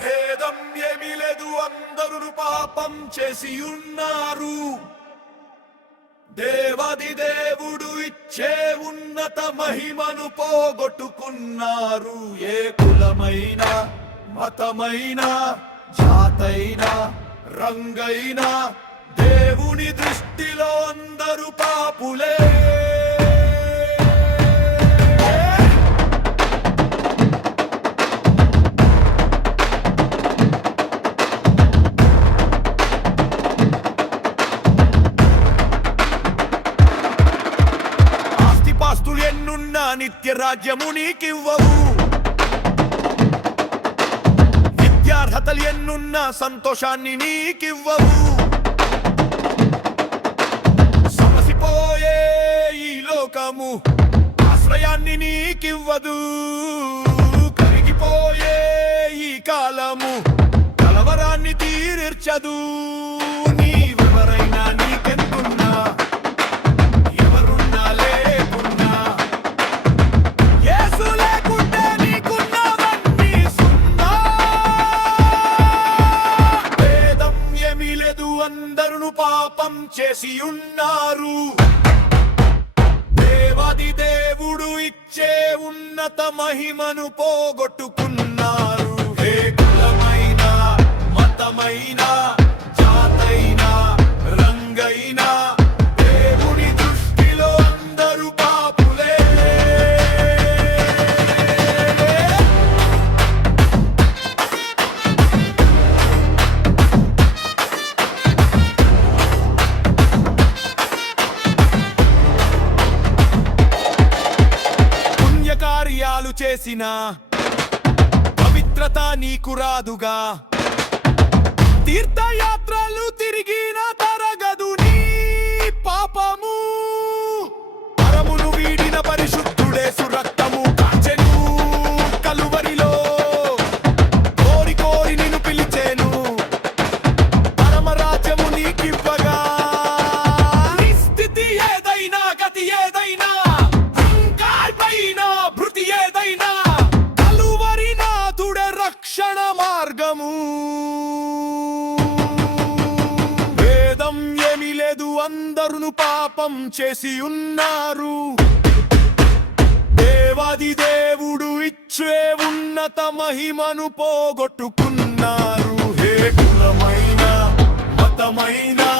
భేదం ఏమీ లేదు, అందరూ పాపం చేసి ఉన్నారు. దేవాది దేవుడు ఇచ్చే ఉన్నత మహిమను పోగొట్టుకున్నారు. ఏ కులమైనా, మతమైనా, జాతైనా, రంగైనా, దేవుని దృష్టిలో అందరూ పాపులే. ఆస్తిపాస్తులు ఎన్నున్నా నిత్య రాజ్యము నీకివ్వవు. విద్యార్హతలు ఎన్నున్నా సంతోషాన్ని నీకివ్వవు. సమసిపోయే ఈ లోకము ఆశ్రయాన్ని నీకివ్వదు. కరిగిపోయే ఈ కాలము కలవరాన్ని తీర్చదు. నీవెవరైనా, నీకెంతున్నా, ఎవరున్నా లేకున్నా, యేసు లేకుంటే నీకున్నవన్నీ సున్నా. భేదం ఏమీ లేదు, అందరూ పాపం చేసి ఉన్నారు. దేవాది దేవుడు ఇచ్చే ఉన్నత మహిమను పోగొట్టుకున్నారు. ఏ కులమైనా, మతమైనా, జాతైనా, రంగైనా, దేవుని దృష్టిలో అందరూ పాపులే. పుణ్యకార్యాలు చేసిన పవిత్రత నీకు రాదుగా. తీర్థయాత్రలు తిరిగిన తరగదు నీ పాపము. పరమును వీడిన పరిశుద్ధుడేసు రక్తము కాచెను కలువరిలో. కోరి కోరి నిన్ను పిలిచేను, పరమరాజ్యము నీకివ్వగా. నీ స్థితి ఏదైనా, గతి ఏదైనా, పైన భృతి ఏదైనా, కలువరి నాథుడే రక్షణ మార్గము. భేదం ఏమీ లేదు, అందరూ పాపం చేసి ఉన్నారు. దేవాది దేవుడు ఇచ్చే ఉన్నత మహిమను పోగొట్టుకున్నారు. ఏ కులమైనా, మతమైనా,